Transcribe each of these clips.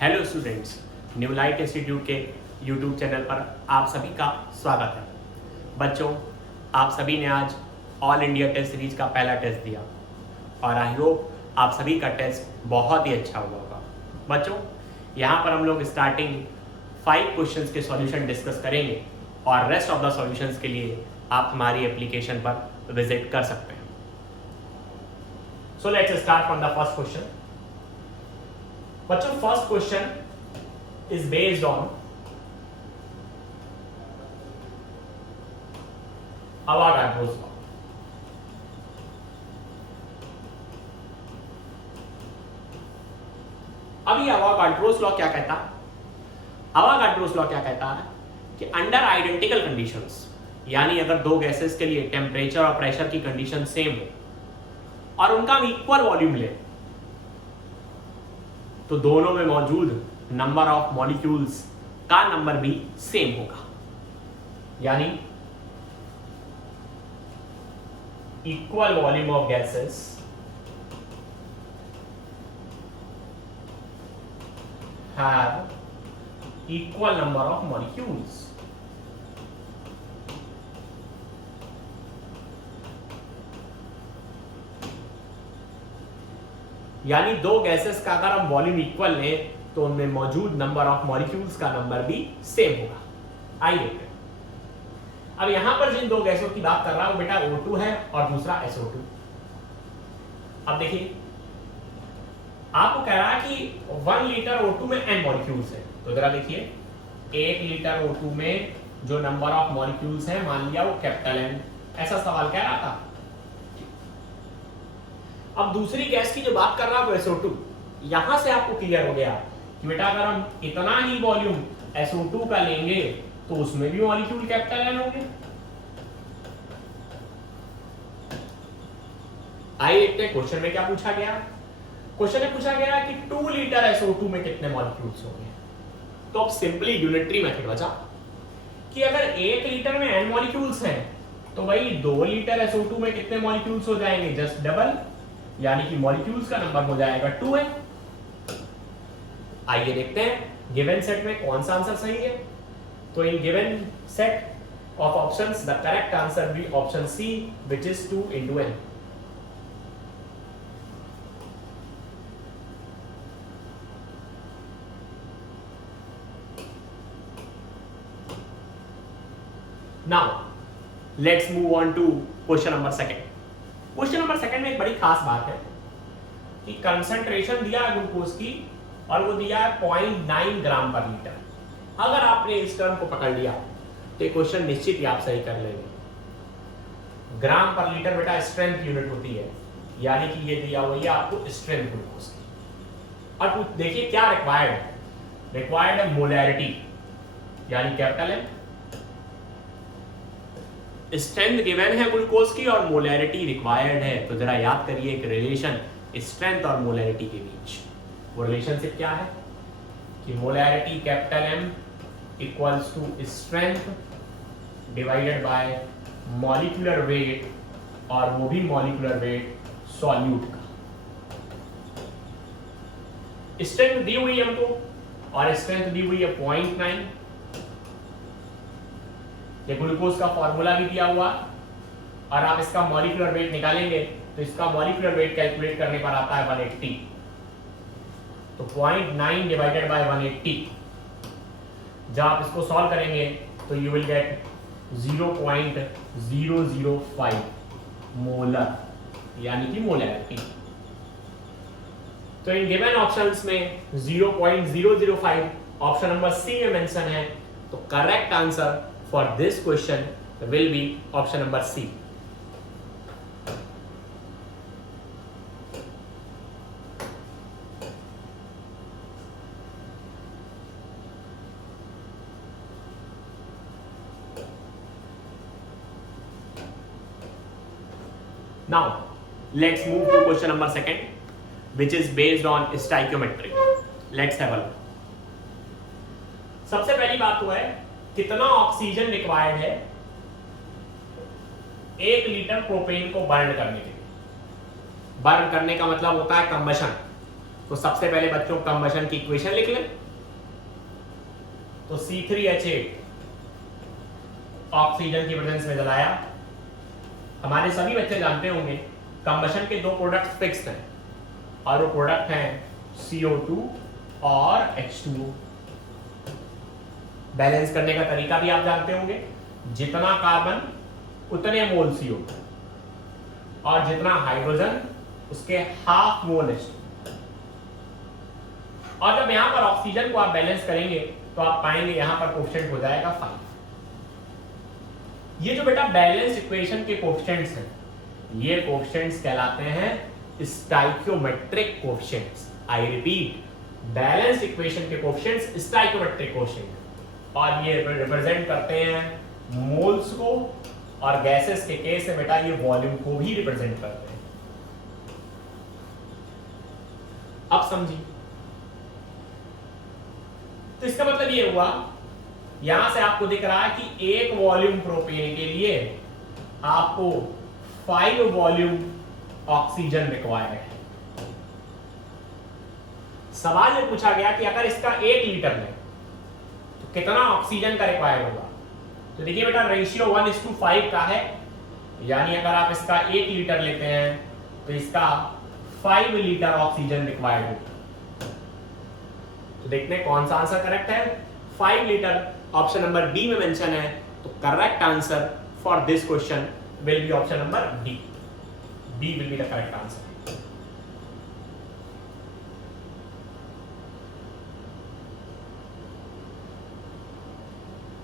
Hello students, new light institute के YouTube channel पर आप सभी का स्वागत है। बच्चों, आप सभी ने आज ऑल इंडिया टेस्ट सीरीज का पहला टेस्ट दिया और आई होप आप सभी का टेस्ट बहुत ही अच्छा हुआ होगा। बच्चों, यहाँ पर हम लोग स्टार्टिंग 5 क्वेश्चंस के सॉल्यूशन डिस्कस करेंगे और रेस्ट ऑफ द सॉल्यूशंस के लिए आप हमारी एप्लीकेशन पर विजिट कर सकते हैं। So let's start from the first question. बच्चों, first question is based on Avogadro's law. अभी अवोगाड्रोस लॉ क्या कहता है? अवोगाड्रोस लॉ क्या कहता है कि अंडर आइडेंटिकल कंडीशंस, यानी अगर दो गैसेस के लिए टेम्परेचर और प्रेशर की कंडीशन सेम हो और उनका इक्वल वॉल्यूम ले, तो दोनों में मौजूद नंबर ऑफ मॉलिक्यूल्स का नंबर भी सेम होगा। यानी equal volume of gases have equal number of molecules. यानी दो गैसेस का अगर हम वॉल्यूम इक्वल लें तो उनमें मौजूद नंबर ऑफ मॉलिक्यूल्स का नंबर भी सेम होगा। आइए देखते हैं। अब यहां पर जिन दो गैसों की बात कर रहा हूं बेटा, O2 है और दूसरा SO2। अब देखिए, आपको कह रहा है कि 1 लीटर O2 में n मॉलिक्यूल्स है, तो जरा देखिए 1 लीटर O2 में जो नंबर ऑफ मॉलिक्यूल्स है मान लिया वो कैपिटल N, ऐसा सवाल कह रहा था। अब दूसरी गैस की जो बात कर रहा हूं SO2, यहां से आपको क्लियर हो गया कि बेटा अगर हम इतना ही वॉल्यूम SO2 का लेंगे तो उसमें भी मॉलिक्यूल कैपिटल N होंगे। आइए देखते हैं क्वेश्चन में क्या पूछा गया। क्वेश्चन में पूछा गया कि 2 लीटर SO2 में कितने मॉलिक्यूल्स होंगे। तो अब सिंपली यूनिटरी मेथड बचा कि अगर 1 लीटर में n मॉलिक्यूल्स हैं तो भाई 2 लीटर SO2 में कितने मॉलिक्यूल्स हो जाएंगे, जस्ट डबल, यानी कि मॉलिक्यूल्स का नंबर हो जाएगा 2n। आइए देखते हैं गिवन सेट में कौन सा आंसर सही है। तो in given set of options the correct answer will be option C, which is 2 into n। Now let's move on to question number second. Question number second में एक बड़ी खास बात है कि कंसंट्रेशन दिया है ग्लूकोज की और वो दिया है 0.9 ग्राम पर लीटर। अगर आपने इस टर्म को पकड़ लिया तो ये क्वेश्चन निश्चित ही आप सही कर लेंगे। ग्राम पर लीटर बेटा स्ट्रेंथ यूनिट होती है, यानी कि ये दिया हुआ है आपको स्ट्रेंथ ग्लूकोज की। और देखिए क्या रिक्वायर्ड है, रिक्वायर्ड है मोलैरिटी, यानी कैपिटल M। स्ट्रेंथ गिवन है ग्लूकोज की और मोलैरिटी रिक्वायर्ड है, तो जरा याद करिए एक रिलेशन स्ट्रेंथ और मोलैरिटी के बीच। वो रिलेशनशिप क्या है कि molarity capital M equals to strength divided by molecular weight, और वो भी मॉलिक्यूलर वेट सॉल्यूट का। स्ट्रेंथ दी हुई है हमको और स्ट्रेंथ दी हुई है 0.9। ये ग्लूकोज का फॉर्मूला भी दिया हुआ और आप इसका मॉलिक्यूलर वेट निकालेंगे तो इसका मॉलिक्यूलर वेट कैलकुलेट करने पर आता है 180। तो 0.9 डिवाइडेड बाय 180, जब आप इसको सॉल्व करेंगे तो यू विल गेट 0.005 मोलर, यानी कि मोलैरिटी। तो इन गिवन ऑप्शंस में 0.005 ऑप्शन नंबर सी में मेंशन है, तो correct answer for this question will be option number C. Now let's move to question number second, which is based on stoichiometry. Let's have a look. सबसे पहली बात तो है कितना ऑक्सीजन रिक्वायर्ड है 1 लीटर प्रोपेन को बर्न करने के लिए। बर्न करने का मतलब होता है कंबशन। तो सबसे पहले बच्चों कंबशन की इक्वेशन लिख लें। तो C3H8 ऑक्सीजन की प्रेजेंस में जलाया। हमारे सभी बच्चे जानते होंगे कंबशन के दो प्रोडक्ट फिक्स्ड हैं और वो प्रोडक्ट हैं CO2 और H2O। बैलेंस करने का तरीका भी आप जानते होंगे, जितना कार्बन उतने मोल CO2 और जितना हाइड्रोजन उसके हाफ मोल H2। और जब यहां पर ऑक्सीजन को आप बैलेंस करेंगे तो आप पाएंगे यहां पर कोएफिशिएंट हो जाएगा 5। ये जो बेटा बैलेंस इक्वेशन के कोएफिशिएंट्स हैं, ये कोएफिशिएंट्स कहलाते हैं stoichiometric coefficients. I repeat, balance equation के कोएफिशिएंट्स स्टाइकियोमेट्रिक कोएफिशिएंट, और ये रिप्रेजेंट करते हैं मोल्स को, और गैसेस के केस में बेटा ये वॉल्यूम को भी रिप्रेजेंट करते हैं। अब समझिए, तो इसका मतलब ये हुआ, यहां से आपको दिख रहा है कि एक वॉल्यूम प्रोपेन के लिए आपको 5 वॉल्यूम ऑक्सीजन रिक्वायर्ड है। सवाल में पूछा गया कि अगर इसका 1 लीटर लें तो कितना ऑक्सीजन का रिक्वायर्ड होगा। तो देखिए बेटा, रेशियो 1:5 का है, यानी अगर आप इसका 1 लीटर लेते हैं तो इसका 5 लीटर ऑक्सीजन रिक्वायर्ड होगा। तो देखते हैं कौन सा आंसर करेक्ट है। 5 लीटर ऑप्शन नंबर बी में मेंशन है, तो correct answer for this question will be option number D. B will be the correct answer.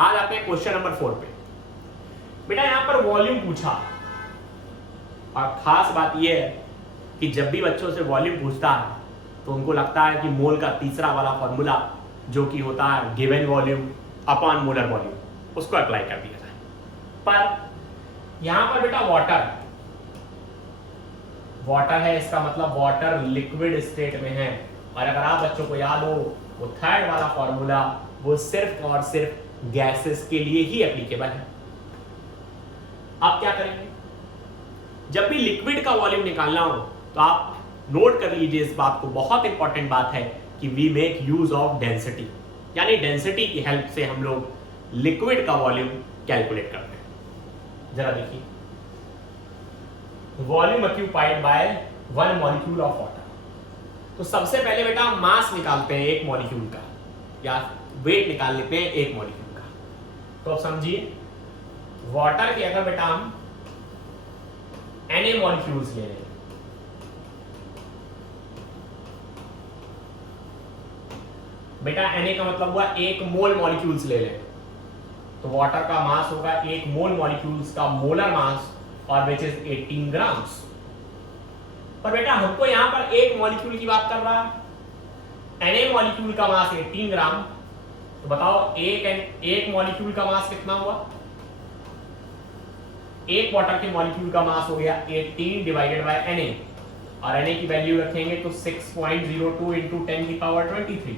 आज आते हैं क्वेश्चन नंबर 4 पे। बेटा यहां पर वॉल्यूम पूछा, और खास बात यह है कि जब भी बच्चों से वॉल्यूम पूछता है तो उनको लगता है कि मोल का तीसरा वाला फॉर्मूला जो कि होता है given volume upon molar volume, उसको अप्लाई कर दिया जाए। पर यहां पर बेटा वाटर है, इसका मतलब वाटर लिक्विड स्टेट में है, और अगर आप बच्चों को याद हो वो थर्ड वाला फॉर्मूला वो सिर्फ और सिर्फ गैसेस के लिए ही एप्लीकेबल है। आप क्या करेंगे, जब भी लिक्विड का वॉल्यूम निकालना हो तो आप नोट कर लीजिए इस बात को, बहुत इंपॉर्टेंट बात है कि we make use of density, यानी डेंसिटी की हेल्प से हम लोग लिक्विड का वॉल्यूम कैलकुलेट करते हैं। जरा देखिए, volume occupied by 1 molecule of water. तो सबसे पहले बेटा मास निकालते हैं एक मॉलिक्यूल का, या वेट निकाल लेते हैं एक मॉलिक्यूल का। तो अब समझिए, वाटर के अगर बेटा हम Na मॉलिक्यूल्स ले रहे हैं, बेटा Na का मतलब हुआ 1 मोल मॉलिक्यूल्स ले लें, तो वाटर का मास होगा 1 मोल मॉलिक्यूल्स का मोलर मास, और विच इज 18 ग्राम्स। पर बेटा हमको यहां पर एक मॉलिक्यूल की बात कर रहा है, Na मॉलिक्यूल का मास 18 ग्राम, तो बताओ एक मॉलिक्यूल का मास कितना हुआ। एक वाटर के मॉलिक्यूल का मास हो गया 18 डिवाइडेड बाय Na, और Na की वैल्यू रखेंगे तो 6.02 इंटू 10 की पावर 23,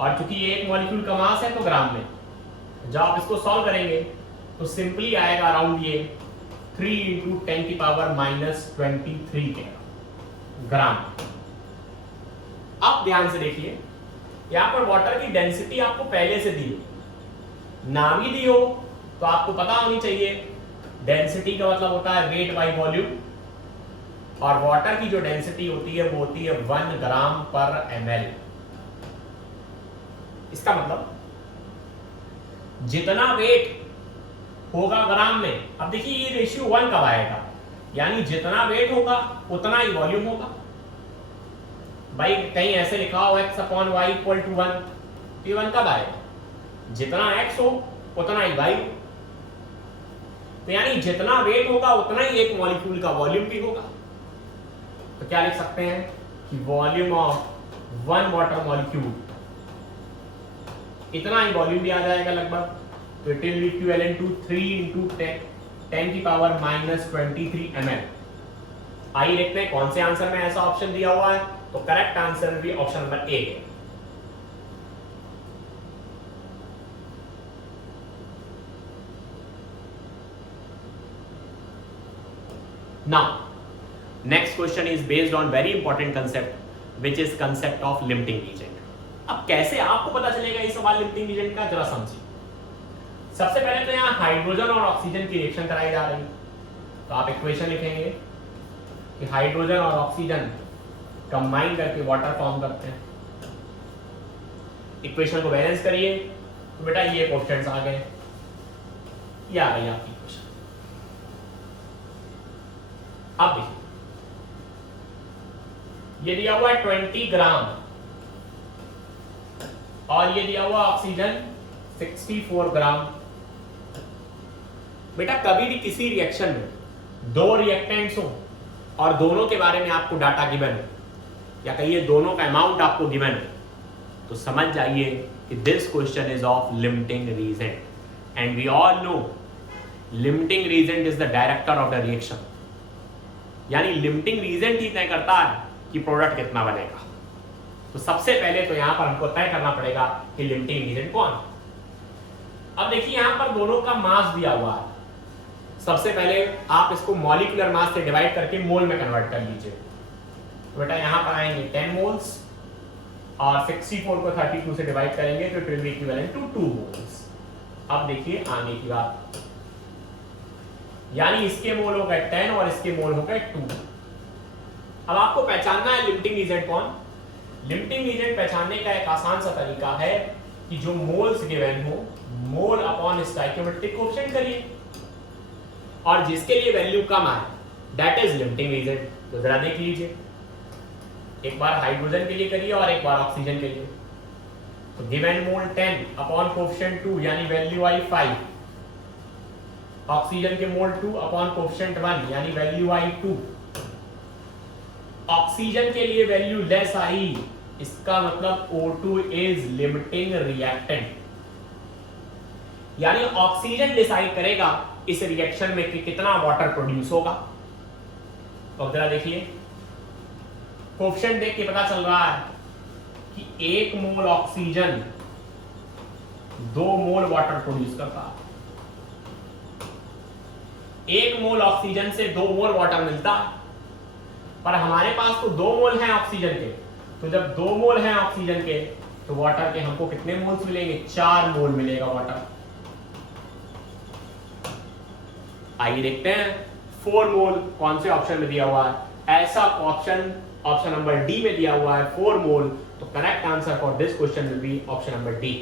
और चूंकि ये एक मॉलिक्यूल का मास है तो ग्राम में। जब आप इसको सॉल्व करेंगे तो सिंपली आएगा अराउंड ये 3 इंटू 10 की पावर -23 के ग्राम। अब ध्यान से देखिए, यहां पर वाटर की डेंसिटी आपको पहले से दी हो, ना भी दी हो तो आपको पता होनी चाहिए डेंसिटी का मतलब होता है वेट बाई वॉल्यूम, और वाटर की जो डेंसिटी होती है वो होती है 1 ग्राम पर ml। इसका मतलब जितना वेट होगा ग्राम में, अब देखिए ये रेशियो 1 कब आएगा, यानी जितना वेट होगा उतना ही वॉल्यूम होगा। भाई कहीं ऐसे लिखा हो x/y = 1, तो 1 कब आएगा, जितना x हो उतना ही y हो। तो यानी जितना वेट होगा उतना ही एक मॉलिक्यूल का वॉल्यूम भी होगा। तो क्या लिख सकते हैं कि वॉल्यूम ऑफ 1 वाटर मॉलिक्यूल, इतना ही वॉल्यूम भी आ जाएगा लगभग, तो it will be equivalent to 3 into 10 की पावर -23 ml। आइए देखते हैं कौन से आंसर में ऐसा ऑप्शन दिया हुआ है। तो करेक्ट आंसर भी ऑप्शन नंबर ए है। Now next question is based on very important concept which is concept of limiting reagent. अब कैसे आपको पता चलेगा ये सवाल लिमिटिंग रीजेंट का, जरा समझिए। सबसे पहले तो यहाँ हाइड्रोजन और ऑक्सीजन की रिएक्शन कराई जा रही है, तो आप इक्वेशन लिखेंगे कि हाइड्रोजन और ऑक्सीजन कंबाइन करके वाटर फॉर्म करते हैं। इक्वेशन को बैलेंस करिए तो बेटा ये कोएफिशिएंट्स आ गए, ये आ गई आपकी इक्वेशन। अब देखिए ये दिया हुआ है 20 ग्राम और ये दिया हुआ ऑक्सीजन 64 ग्राम। बेटा कभी भी किसी रिएक्शन में दो रिएक्टेंट्स हो और दोनों के बारे में आपको डाटा गिवन हो, या कहिए दोनों का अमाउंट आपको गिवन हो, तो समझ जाइए कि this question is of limiting reagent and we all know limiting reagent is the director of the reaction. यानी लिमिटिंग रीजेंट ही तय करता है कि प्रोडक्ट कितना बनेगा। तो सबसे पहले तो यहां पर हमको तय करना पड़ेगा कि लिमिटिंग रीजेंट कौन है। अब देखिए यहां पर दोनों का मास दिया हुआ है। सबसे पहले आप इसको मॉलिक्यूलर मास से डिवाइड करके मोल में कन्वर्ट कर लीजिए। तो बेटा यहां पर आएंगे 10 मोल्स और 64 को 32 से डिवाइड करेंगे तो it will be equivalent to 2 moles. अब देखिए आगे की बात, यानी इसके मोल हो गए 10 और इसके मोल हो गए 2। अब आपको पहचानना है लिमिटिंग रीजेंट कौन। लिमिटिंग रीजेंट पहचानने का एक आसान सा तरीका है कि जो मोल्स गिवन हो मोल अपॉन स्टोइकियोमेट्रिक कोएफिशिएंट करिए, और जिसके लिए वैल्यू कम आए दैट इज लिमिटिंग रीजेंट। तो जरा देख लीजिए, एक बार हाइड्रोजन के लिए करिए और एक बार ऑक्सीजन के लिए। तो गिवन मोल 10 अपॉन कोएफिशिएंट 2 यानी वैल्यू आई 5, ऑक्सीजन के मोल 2 अपॉन कोएफिशिएंट 1 यानी वैल्यू आई 2। ऑक्सीजन के लिए वैल्यू लेस आई, इसका मतलब O2 इज लिमिटिंग रिएक्टेंट। यानी ऑक्सीजन डिसाइड करेगा इस रिएक्शन में कि कितना वाटर प्रोड्यूस होगा। तो जरा देखिए कोएफिशिएंट देख के पता चल रहा है कि 1 मोल ऑक्सीजन 2 मोल वाटर प्रोड्यूस करता है। 1 मोल ऑक्सीजन से 2 मोल वाटर मिलता है, पर हमारे पास तो 2 मोल हैं ऑक्सीजन के। तो जब 2 मोल हैं ऑक्सीजन के तो वाटर के हमको कितने मोल्स मिलेंगे? 4 मोल मिलेगा वाटर। आइए देखते हैं 4 मोल कौन से ऑप्शन में दिया हुआ है। ऐसा ऑप्शन नंबर डी में दिया हुआ है 4 मोल। तो correct answer for this question will be option number D.